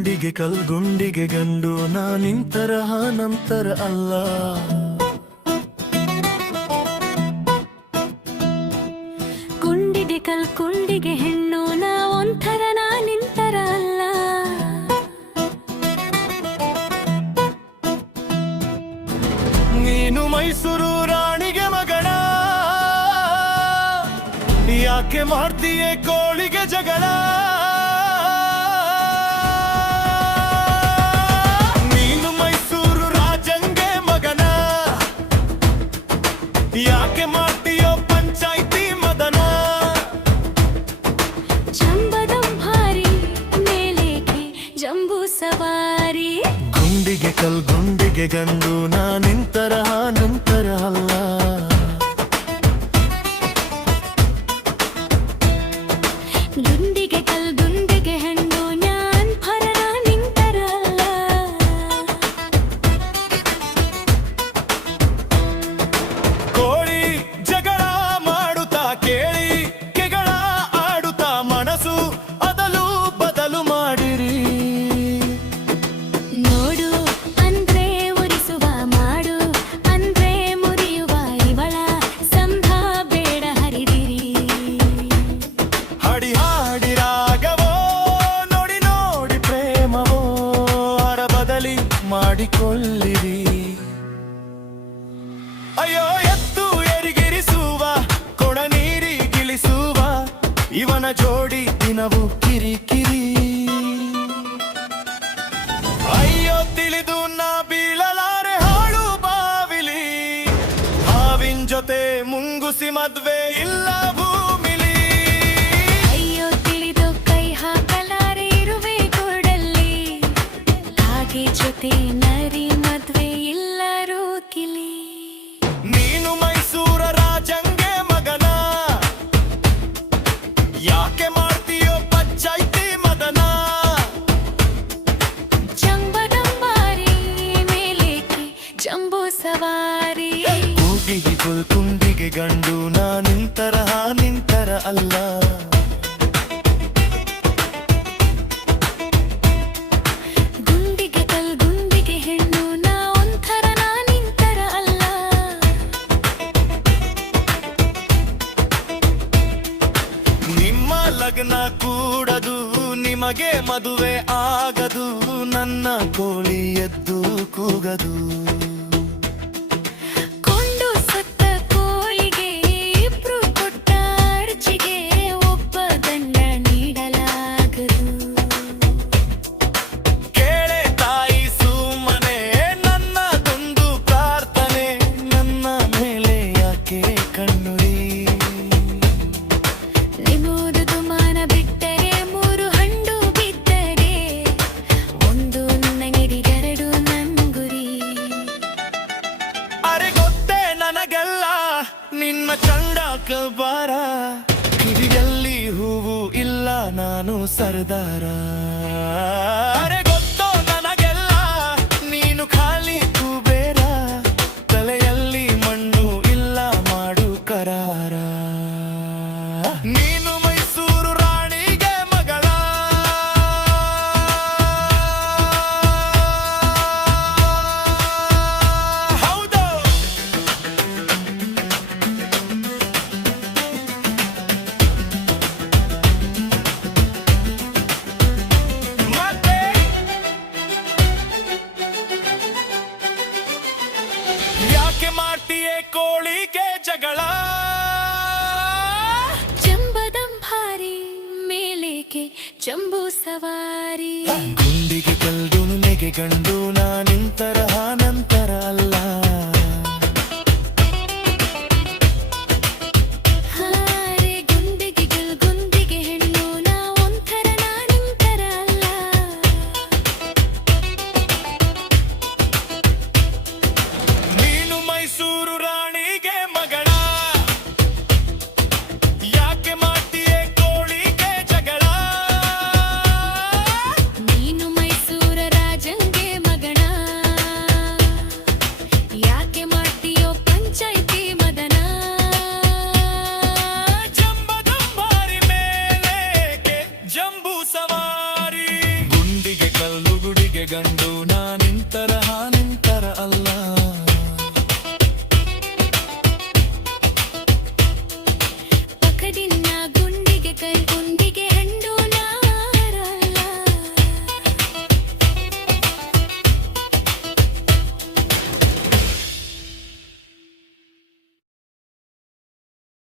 ಗುಂಡಿಗೆ ಕಲ್ಗುಂಡಿಗೆ ಗಂಡು ನಾನಿಂತರಹ ನಂತರ ಅಲ್ಲ. ಗುಂಡಿಗೆ ಕಲ್ಗುಂಡಿಗೆ ಹೆಣ್ಣು ನಾ ಒಂಥರ ನಾನಿಂತರ ಅಲ್ಲ. ನೀನು ಮೈಸೂರು ರಾಣಿಗೆ ಮಗಣ, ಯಾಕೆ ಮಾಡ್ತೀಯೇ ಕೋಳಿಗೆ ಜಗಳ? ನೀನು ಮೈಸೂರು ರಾಜಂಗೆ ಮಗನ, ಯಾಕೆ ಮಾಡ್ತೀಯೋ ಪಂಚಾಯ್ತಿ ಮದನ? ಜಂಬದಂ ಭಾರಿ ಮೇಲೇಕೆ ಜಂಬೂ ಸವಾರಿ. ಗುಂಡಿಗೆ ಕಲ್ಗುಂಡಿಗೆ ಗಂಡು ನಾನಿಂತರಹ ನಂತರ ಅಲ್ಲ. ಗುಂಡಿಗೆ ಕಲ್ಗುಂಡಿಗೆ ಹೆಣ್ಣು ನಾನ್ ಭರ ನಾನಿಂತರ ಅಲ್ಲ. ಕೋಳಿ ಜಗಳ ಮಾಡುತ್ತಾ ಕೇಳಿ ಕೆಗಳ ಆಡುತ್ತಾ ಮನಸ್ಸು ಅದಲು ಬದಲು ಮಾಡಿರಿ. ನೋಡು ಅಂದ್ರೆ ಉರಿಸುವ, ಮಾಡು ಅಂದ್ರೆ ಮುರಿಯುವ, ಇವಳ ಸಂಧ ಬೇಡ ಹರಿದಿರಿ. ಹಾಡಿ ಹಾಡಿ ರಾಗವೋ, ನೋಡಿ ನೋಡಿ ಪ್ರೇಮವೋ, ಅರ ಬದಲಿ ಮಾಡಿಕೊಳ್ಳಿರಿ. ಅಯ್ಯೋ ಎತ್ತು ಎರಿಗಿರಿಸುವ, ಕೊಡ ನೀರಿಗಿಳಿಸುವ, ಇವನ ಜೋಡಿ ದಿನವೂ ಕಿರಿಕಿರಿ. ಅಯ್ಯೋ ತಿಳಿದು ನಾ ಬೀಳಲಾರೆ ಹಾಳು ಬಾವಿಲಿ, ಹಾವಿನ ಜೊತೆ ಮುಂಗುಸಿ ಮದ್ವೆ ಇಲ್ಲ ಭೂಮಿಲಿ. ಅಯ್ಯೋ ತಿಳಿದು ಕೈ ಹಾಕಲಾರೆ ಇರುವೆ ಕೂಡಲ್ಲಿ, ಹಾಗೆ ಜೊತೆ ನರಿ ಮದ್ವೆ ಎಲ್ಲರೂ ಕಿಲಿ. ನೀನು ಮೈಸೂರ ರಾಜಂಗೆ ಮಗನ, ಯಾಕೆ ಮಾಡ್ತೀಯೋ ಪಂಚಾಯ್ತಿ ಮದನ? ಜಂಬದಂಬಾರಿ ಮೇಲೇಕೆ ಜಂಬೂ ಸವಾರಿ. ಕೂಗಿಗೆ ಕುಂಡಿಗೆ ಗಂಡು ನಾನಿಂತರಹ ನಿಂತರ ಅಲ್ಲ. ಗುಂಡಿಗೆ ಕಲ್ಗುಂಡಿಗೆ ಹೆಣ್ಣು ನಾ ಒಂಥರ ನಾನಿಂತರ ಅಲ್ಲ. ನಿಮ್ಮ ಲಗ್ನ ಕೂಡದು, ನಿಮಗೆ ಮದುವೆ ಆಗದು, ನನ್ನ ಕೋಳಿ ಎದ್ದು ಕೂಗದು. ಕೊಂಡು ಸತ್ತ ಕೋಳಿಗೆ ಇಬ್ರು ಕೊಟ್ಟ ಅರ್ಜಿಗೆ ಒಬ್ಬ ದಂಡ ನೀಡಲಾಗದು. ಕೇಳೆ ತಾಯಿ ಸುಮ್ಮನೆ ನನ್ನದೊಂದು ಪ್ರಾರ್ಥನೆ, ನನ್ನ ಮೇಲೆ ಯಾಕೆ ಕಣ್ಣುರಿ? ನಿಮ್ಮೂರು ದುಮಾನ ಬಿಟ್ಟರೆ ಮೂರು ಹಂಡು ಬಿದ್ದರೆ, ಒಂದು ನನಗಿರಿ ಎರಡು ನಂಗುರಿ. ಅರೆ ಗೊತ್ತೇ ನನಗೆಲ್ಲ ನಿನ್ನ ಚಂಡಕ ಬಾರ, ಕಿವಿಯಲ್ಲಿ ಹೂವು ಇಲ್ಲ ನಾನು ಸರ್ದಾರ. ಅರೆ ಗೊತ್ತೋ ನನಗೆಲ್ಲ ನೀನು ಖಾಲಿ ಕುಬೇರ, ತಲೆಯಲ್ಲಿ ಮಣ್ಣು ಇಲ್ಲ ಮಾಡು ಕರಾರ. ನೀನು ಮೈಸೂರು ರಾಣಿಗೆ ಮಗಳ, ಹೌದು. ಮತ್ತೆ ಯಾಕೆ ಮಾಡ್ತೀಯೇ ಕೋಳಿಗೆ ಜಗಳ? ಜಂಬದಂಬಾರಿ ಮೇಲೇಕೆ ಜಂಬೂ ಸವಾರಿ. ಗುಂಡಿಗೆ ಕಲ್ಗುಂಡಿಗೆ ಗಂಡು ನಾನಿಂತರಹ ನಂತರ ಅಲ್ಲ. ಹಾರೆ ಗುಂಡಿಗೆ ಕಲ್ಗುಂಡಿಗೆ ಹೆಣ್ಣು ನಾ ಒಂಥರ ನಾನಿಂತರ ಅಲ್ಲ. ನೀನು ಮೈಸೂರು ರಾಣಿಗೆ ಮಗಳ, ಯಾಕೆ ಮಾಡ್ತೀಯೇ ಕೋಳಿಗೆ ಜಗಳ? ನೀನು ಮೈಸೂರ ರಾಜಂಗೆ ಮಗ, ಗಂಡು